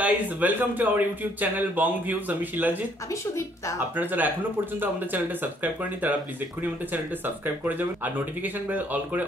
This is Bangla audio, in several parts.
Guys, welcome to our YouTube channel Bong views. আমি শিলাজিৎ, আমি সুদীপ্তা। আপনারা যারা এখনো পর্যন্ত আমাদের চ্যানেলটা সাবস্ক্রাইব করেনি তারা প্লিজ এক্ষুনি আমাদের চ্যানেলটা সাবস্ক্রাইব করে যাবেন আর নোটিফিকেশন বেল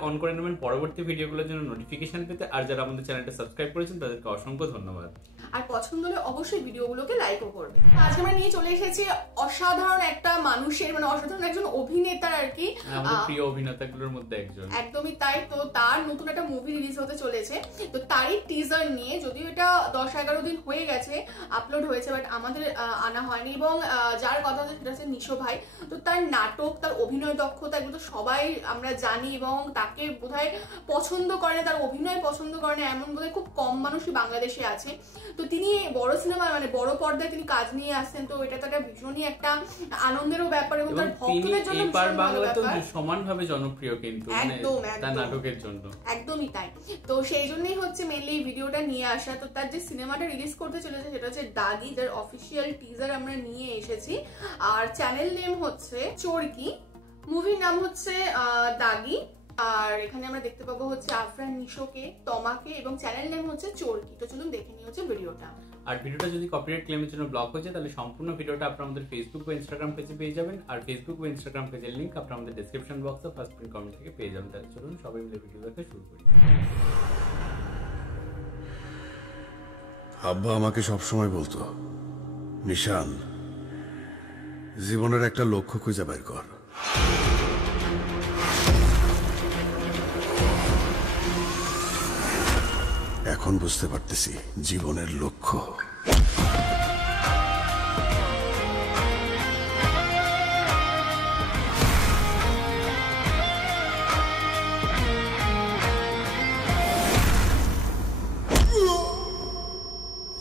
অন করে নেবেন পরবর্তী ভিডিওগুলোর জন্য নোটিফিকেশন পেতে। আর যারা আমাদের চ্যানেলটা সাবস্ক্রাইব করেছেন তাদেরকে অসংখ্য ধন্যবাদ। আর পছন্দ হলে অবশ্যই ভিডিওগুলোকে লাইকও করবে। আজকে আমরা নিয়ে চলে এসেছি অসাধারণ একটা মানুষের, মানে অসাধারণ একজন অভিনেতার আর কি, আমাদের প্রিয় অভিনেতাগুলোর মধ্যে একজন। একদমই তাই। তো তার নতুন একটা মুভি রিলিজ হতে চলেছে, তো তারই টিজার নিয়ে, যদিও এটা 10-11 দিন হয়ে গেছে আপলোড হয়েছে, বাট আমাদের আনা হয়নি। এবং যার কথা সেটা হচ্ছে নিশো ভাই। তো তার নাটক, তার অভিনয় দক্ষতা, এগুলো তো সবাই আমরা জানি এবং তাকে বোধহয় পছন্দ করে না, তার অভিনয় পছন্দ করে না এমন বোধহয় খুব কম মানুষই বাংলাদেশে আছে। তো তিনি বড় সিনেমা, মানে বড় পর্দায় তিনি কাজ নিয়ে আসছেন, তো এটা তো একটা ভীষণই একটা আনন্দেরও ব্যাপার এবং তার ভক্তদের জন্য সমানভাবে জনপ্রিয় কিন্তু তার নাটকের জন্য। একদমই তাই। তো সেই জন্যই হচ্ছে মেইনলি ভিডিওটা নিয়ে আসা। তো তার যে সিনেমাটা রিলিজ করতে চলেছে সেটা হচ্ছে দাগি, যার অফিসিয়াল টিজার আমরা নিয়ে এসেছি। আর চ্যানেল নেম হচ্ছে চরকি, মুভির নাম হচ্ছে দাগি। আর এখানে আমরা দেখতে পাবো হচ্ছে আফরান নিশোকে, তমাকে, এবং চ্যানেল নেম হচ্ছে চরকি। তো চলুন দেখে নিয়ে হচ্ছে ভিডিওটা। আর ভিডিওটা যদি কপিরাইট ক্লেমের জন্য ব্লক হয়ে যায় তাহলে সম্পূর্ণ ভিডিওটা আপনারা আমাদের ফেসবুক বা ইনস্টাগ্রাম পেজে পেয়ে যাবেন। আর ফেসবুক বা ইনস্টাগ্রাম পেজের লিংক আপনারা আমাদের ডেসক্রিপশন বক্সে ফার্স্ট পিন কমেন্ট থেকে পেয়ে যাবেন। তাহলে চলুন সবাই মিলে ভিডিও দেখা শুরু করি। আব্বা আমাকে সবসময় বলতো, নিশান, জীবনের একটা লক্ষ্য খুঁজে বের কর। এখন বুঝতে পারতেছি জীবনের লক্ষ্য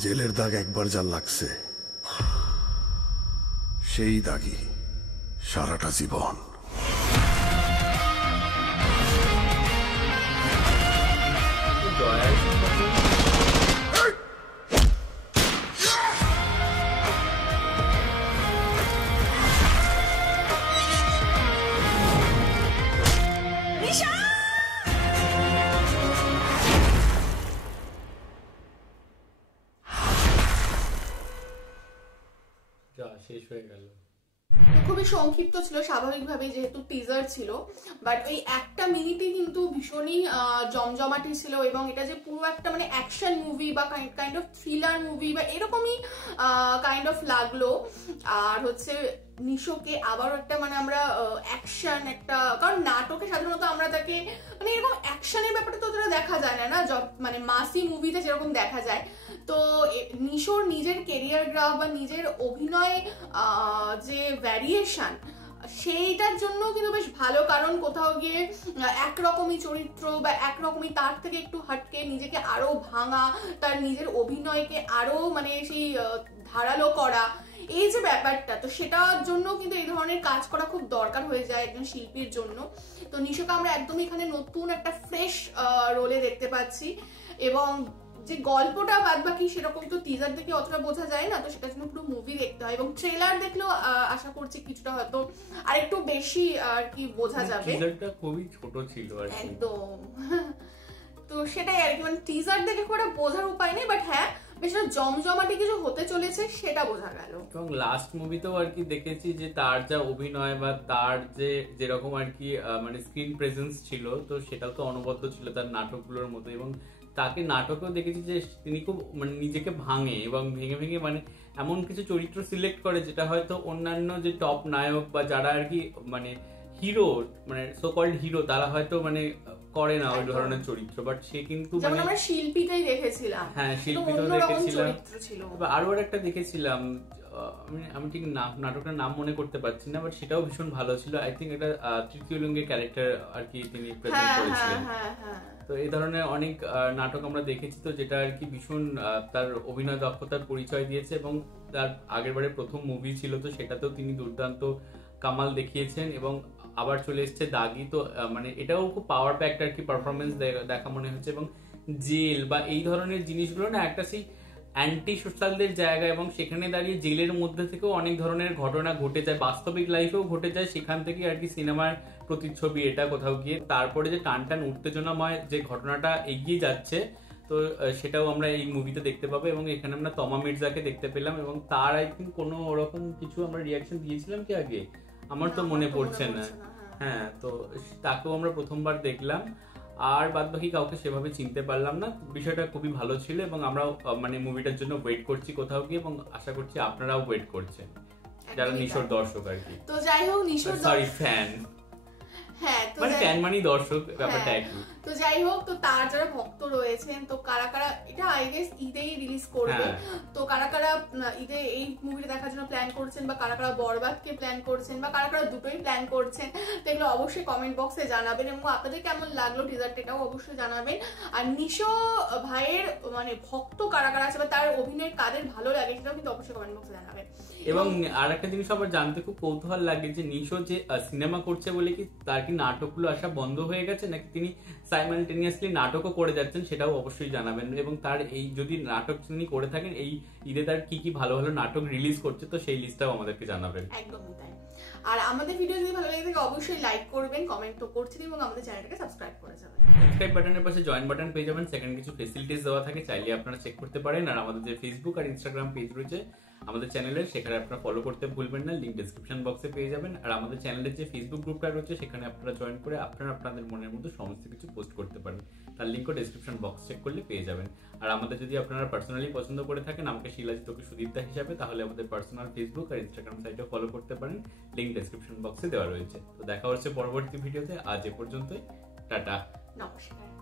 জেলের দাগ একবার যা লাগছে সেই দাগই সারাটা জীবন। শেষ হয়ে গেল। খুবই সংক্ষিপ্ত ছিল স্বাভাবিকভাবে, যেহেতু টিজার ছিল, বাট ওই একটা মিনিটে কিন্তু ভীষণই জমজমাটি ছিল। এবং এটা যে পুরো একটা মানে অ্যাকশন মুভি বা কাইন্ড অফ থ্রিলার মুভি বা এরকমই কাইন্ড অফ লাগলো। আর হচ্ছে নিশোকে আবারও একটা মানে আমরা অ্যাকশন একটা, কারণ নাটকে সাধারণত আমরা তাকে মানে এরকম অ্যাকশনের ব্যাপারটা তো দেখা যায় না, মানে মাসি মুভিতে যেরকম দেখা যায়। তো নিশোর নিজের কেরিয়ার গ্রাফ বা নিজের অভিনয় যে ভ্যারিয়েশন, সেইটার জন্য কিন্তু বেশ ভালো। কারণ কোথাও গিয়ে একরকমই চরিত্র বা একরকমই তার থেকে একটু হটকে নিজেকে আরো ভাঙা, তার নিজের অভিনয়কে আরো মানে সেই ধারালো করা, এই যে ব্যাপারটা, তো সেটার জন্য কিন্তু এই ধরনের কাজ করা খুব দরকার হয়ে যায় একজন শিল্পীর জন্য। তো নিশোকে আমরা একদম এখানে নতুন একটা ফ্রেশ রোলে দেখতে পাচ্ছি। এবং যে গল্পটা বাদ বাকি সেরকম তো টিজার দেখে অতটা বোঝা যায় না, তো সেটার জন্য পুরো মুভি দেখতে হয়। এবং ট্রেলার দেখলেও আশা করছি কিছুটা হয়তো আর একটু বেশি আর কি বোঝা যাবে। টিজারটা খুবই ছোট ছিল আর কি, একদম। তো সেটাই আর কি, মানে টিজার দেখে খুব একটা বোঝার উপায় নেই, বাট হ্যাঁ বেশ জমজমাটি কিছু হতে চলেছে সেটা বোঝা গেল। এবং লাস্ট মুভিতেও আর কি দেখেছি যে তার যা অভিনয় বা তার যে যেরকম আর কি মানে স্ক্রিন প্রেজেন্স ছিল, তো সেটাও তো অনবদ্য ছিল তার নাটকগুলোর মতো। এবং তাকে নাটকেও দেখেছি যে তিনি খুব মানে নিজেকে ভাঙে এবং ভেঙে ভেঙে মানে এমন কিছু চরিত্র সিলেক্ট করে যেটা হয়তো অন্যান্য যে টপ নায়ক বা যারা আর কি মানে হিরো, মানে সো কল্ড হিরো, তারা হয়তো মানে করে না ওই ধরনের চরিত্র। বাট সে কিন্তু মানে আমরা শিল্পীটাই দেখেছিলাম, হ্যাঁ শিল্পীটাও দেখেছিলাম। আরো একটা দেখেছিলাম, আমি ঠিক নাটকটার নাম মনে করতে পারছি না, বাট সেটাও ভীষণ ভালো ছিল। আই থিঙ্ক এটা তৃতীয় লিঙ্গের ক্যারেক্টার আর কি তিনি প্রেজেন্ট করেছিলেন। তো এই ধরনের অনেক নাটক আমরা দেখেছি, তো যেটা আর কি ভীষণ তার অভিনয় দক্ষতার পরিচয় দিয়েছে। এবং তার আগের বারে প্রথম মুভি ছিল, তো সেটাতেও তিনি দুর্দান্ত কামাল দেখিয়েছেন। এবং আবার চলে এসছে দাগি, তো মানে এটাও খুব পাওয়ার প্যাক্ট আর কি পারফরমেন্স দেখা মনে হচ্ছে। এবং জেল বা এই ধরনের জিনিসগুলো না একটা সেই অ্যান্টি সোশ্যালদের জায়গা, এবং সেখানে দাঁড়িয়ে জেলের মধ্যে থেকেও অনেক ধরনের ঘটনা ঘটে যায়, বাস্তবিক লাইফেও ঘটে যায়। সেখান থেকে আর কি সিনেমার প্রতিচ্ছবি এটা কোথাও গিয়ে। তারপরে যে টান টান উত্তেজনাময় যে ঘটনাটা এগিয়ে যাচ্ছে, তো সেটাও আমরা এই মুভিতে দেখতে পাবো এবং এখানে আমরা তমা মির্জাকে দেখতে পেলাম এবং তার আই থিঙ্ক কোনো ওরকম কিছু আমরা রিয়াকশন দিয়েছিলাম কি আগে, আমার তো মনে পড়ছে না। হ্যাঁ, তো তাকেও আমরা প্রথমবার দেখলাম, আর বাদ বাকি কাউকে সেভাবে চিনতে পারলাম না। বিষয়টা খুবই ভালো ছিল এবং আমরাও মানে মুভিটার জন্য ওয়েট করছি কোথাও গিয়ে, এবং আশা করছি আপনারাও ওয়েট করছেন যারা নিশোর দর্শক আর কি। তো যাই হোক, নিশোর সরি ফ্যান, হ্যাঁ তো মানে ফ্যান মানে দর্শক ব্যাপারটা একই। তো যাই হোক, তো তার যারা ভক্ত রয়েছেন, তো কারা কারা এটা আই গেস ঈদেই রিলিজ করবে, তো কারা কারা ঈদে এই মুভিটা দেখার জন্য প্ল্যান করছেন, বা কারা কারা বরবাদকে প্ল্যান করছেন, বা কারা কারা দুটোই প্ল্যান করছেন, তো এগুলো অবশ্যই কমেন্ট বক্সে জানাবেন এবং আপনাদের কেমন লাগলো টিজারটা এটাও অবশ্যই জানাবেন। আর নিশো ভাইয়ের মানে ভক্ত কারা কারা আছে বা তার অভিনয় কাদের ভালো লাগে সেটাও কিন্তু অবশ্যই কমেন্ট বক্সে জানাবেন। এবং আরেকটা জিনিস আবার জানতে খুব কৌতূহল লাগে যে নিশো যে সিনেমা করছে বলে কি তার কি নাটকগুলো আসা বন্ধ হয়ে গেছে, নাকি তিনি সাইমালটেনিয়াসলি নাটকও করে যাচ্ছেন, সেটাও অবশ্যই জানাবেন। এবং তার এই যদি নাটক তিনি করে থাকেন এই ঈদে তার কি কি ভালো ভালো নাটক রিলিজ করছে, তো সেই লিস্টটাও আমাদেরকে জানাবেন। একদমই তাই। আর আমাদের ভিডিও যদি ভালো লাগে থাকে অবশ্যই লাইক করবেন, কমেন্ট তো করছেন এবং আমাদের চ্যানেলটাকে সাবস্ক্রাইব করে যাবেন। সাবস্ক্রাইব বাটনের পাশে জয়েন বাটন পেয়ে যাবেন, সেখানে কিছু ফেসিলিটিস দেওয়া থাকে, চাইলে আপনারা চেক করতে পারেন। আর আমাদের যে ফেসবুক আর ইনস্টাগ্রাম পেজ রয়েছে আমাদের চ্যানেলের, সেখানে আপনারা ফলো করতে ভুলবেন না, লিংক ডেসক্রিপশন বক্সে পেয়ে যাবেন। আর আমাদের চ্যানেলের যে ফেসবুক গ্রুপটা রয়েছে সেখানে আপনারা জয়েন করে আপনারা আপনাদের মনের মতো সমস্ত কিছু পোস্ট করতে পারেন, তার লিংকও ডেসক্রিপশন বক্স চেক করলে পেয়ে যাবেন। আর আমাদের যদি আপনারা পার্সোনালি পছন্দ করে থাকেন আমাকে শিলাজিৎ ওকে সুদীপ্তা হিসাবে, তাহলে আমাদের পার্সোনাল ফেসবুক আর ইনস্টাগ্রাম সাইটে ফলো করতে পারেন, লিংক ডেসক্রিপশন বক্সে দেওয়া রয়েছে। তো দেখা হচ্ছে পরবর্তী ভিডিওতে, আজ এ পর্যন্তই, টাটা, নমস্কার।